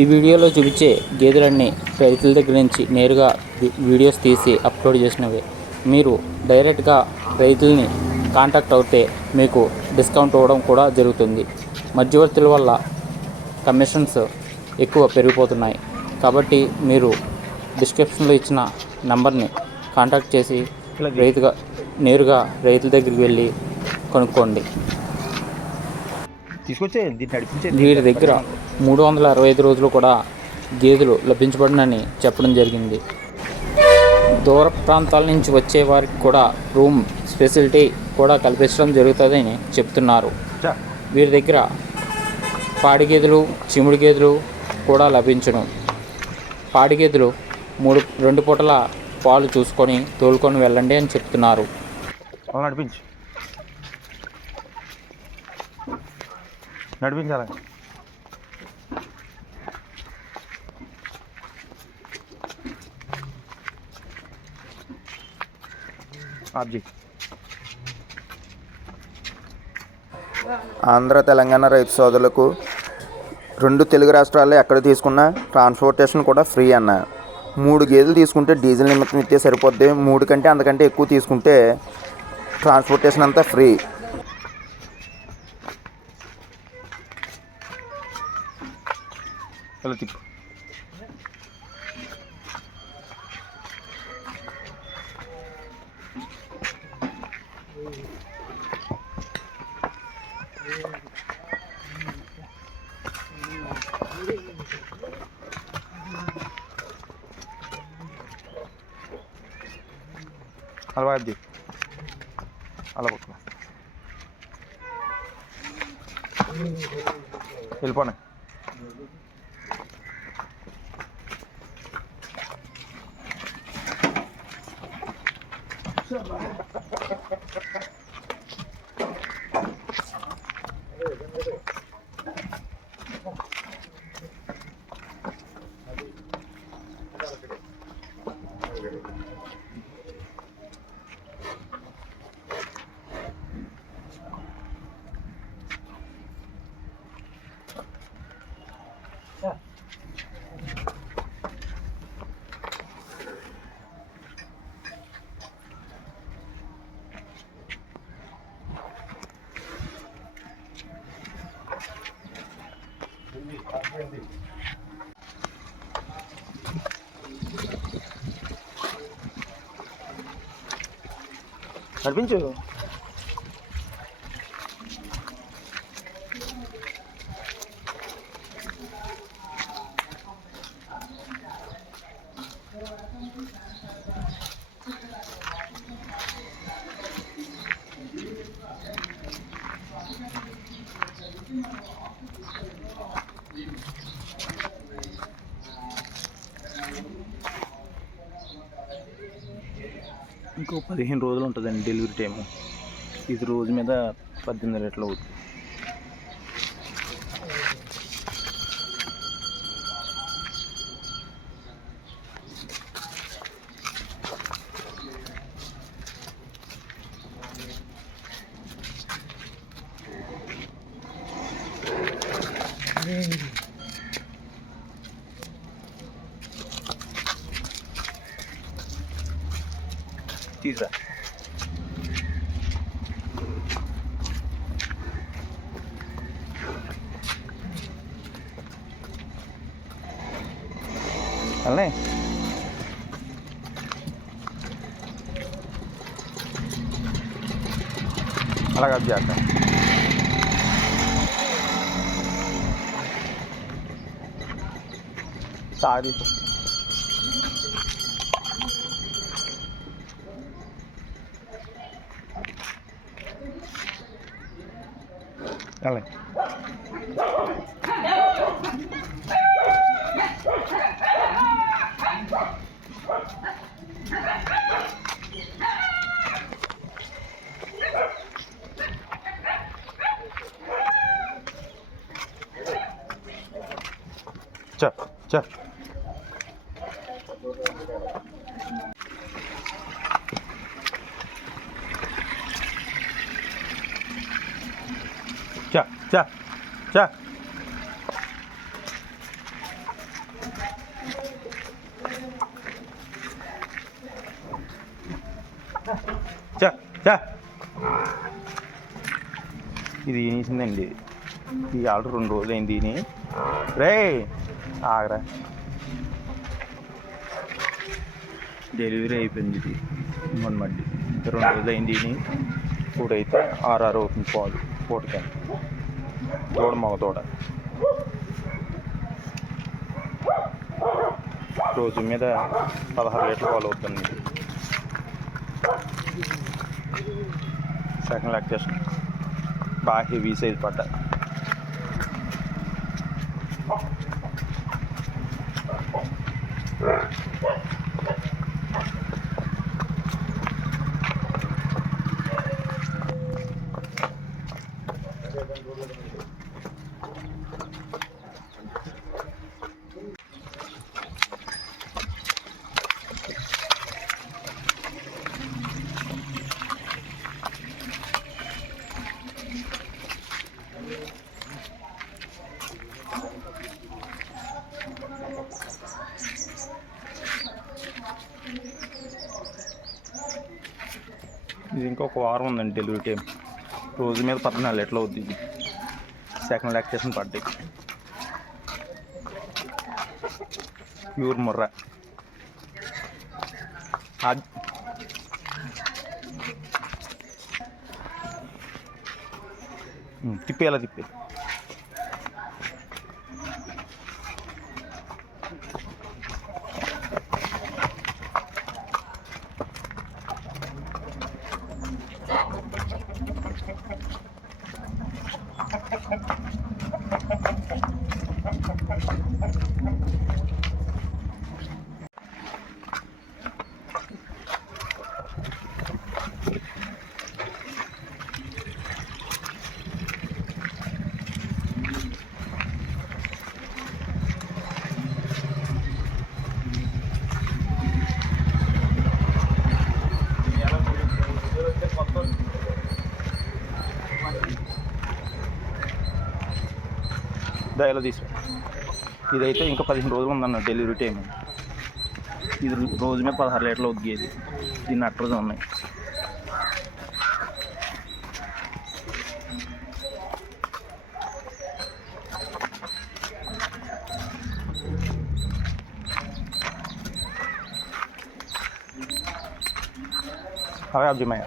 ఈ వీడియోలో చూపించే గేదెలన్నీ రైతుల దగ్గర నుంచి నేరుగా వీడియోస్ తీసి అప్లోడ్ చేసినవి. మీరు డైరెక్ట్గా రైతుల్ని కాంటాక్ట్ అవుతే మీకు డిస్కౌంట్ ఇవ్వడం కూడా జరుగుతుంది. మధ్యవర్తుల వల్ల కమిషన్స్ ఎక్కువ పెరిగిపోతున్నాయి. కాబట్టి మీరు డిస్క్రిప్షన్లో ఇచ్చిన నంబర్ని కాంటాక్ట్ చేసి రైతుగా నేరుగా రైతుల దగ్గరికి వెళ్ళి కొనుక్కోండి. వీరి దగ్గర మూడు వందల అరవై ఐదు రోజులు కూడా గేదెలు లభించబడినని చెప్పడం జరిగింది. దూర ప్రాంతాల నుంచి వచ్చే వారికి కూడా రూమ్ ఫెసిలిటీ కూడా కల్పించడం జరుగుతుందని చెప్తున్నారు. వీరి దగ్గర పాడి గేదెలు చిముడు గేదెలు కూడా లభించును. పాడి గేదెలు మూడు రెండు పూటల పాలు చూసుకొని తోలుకొని వెళ్ళండి అని చెప్తున్నారు. అలా నడిపించు. నడిపించాలి. ఆబ్జీ ఆంధ్ర తెలంగాణ రైతు సోదరులకు రెండు తెలుగు రాష్ట్రాల్లో ఎక్కడ తీసుకున్నా ట్రాన్స్పోర్టేషన్ కూడా ఫ్రీ అన్న. మూడు గేదెలు తీసుకుంటే డీజిల్ నిమిత్తం ఇస్తే సరిపోద్ది. మూడు కంటే అంతకంటే ఎక్కువ తీసుకుంటే ట్రాన్స్పోర్టేషన్ అంతా free. ఇలా తిప్పు అలా బాగా అలా పట్టుకో వెళ్ళిపోనే Shut up, man. నడిపించు మీకు పదిహేను రోజులు ఉంటుందండి డెలివరీ టైము. ఇది రోజు మీద పద్దెనిమిది రేట్లు అవుతుంది partita. A alla gabbiata Sabe? Dale. Ciao, ciao. చా చా చా చా ఇది వినేసిందండి ఈ ఆర్డర్ రెండు రోజులు అయింది దీని రే ఆగరా. డెలివరీ అయిపోయింది. ఇది మొన్న మడ్డి రెండు రోజులు అయింది దీని పూటైతే ఆర్ఆర్ ఓపెన్ పాలు పూటకాయ తోడ మగ తోడ రోజు మీద పదహారు లీటర్ల పాలు అవుతుంది సెకండ్ లాక్టేషన్ బాగా హెవీ సైజ్ పడ్డ ఇది ఇంకొక వారం ఉందండి డెలివరీ టైం రోజు మీద పద్నాలుగు లీటర్లు అవుతుంది సెకండ్ లాక్టేషన్ పడ్డాయి ప్యూర్ ముర్రా. తిప్పేలా తిప్పేది ఎలా తిప్పి దయలో తీసుకు ఇదైతే ఇంకా పదిహేను రోజులు ఉందన్న డెలివరీ టైం ఇది రో- రోజు మీద పదహారు లీటర్లు అవుద్ది ఇది దీన్ని అట్రగా ఉన్నాయి అవే అబ్జీ మయ్య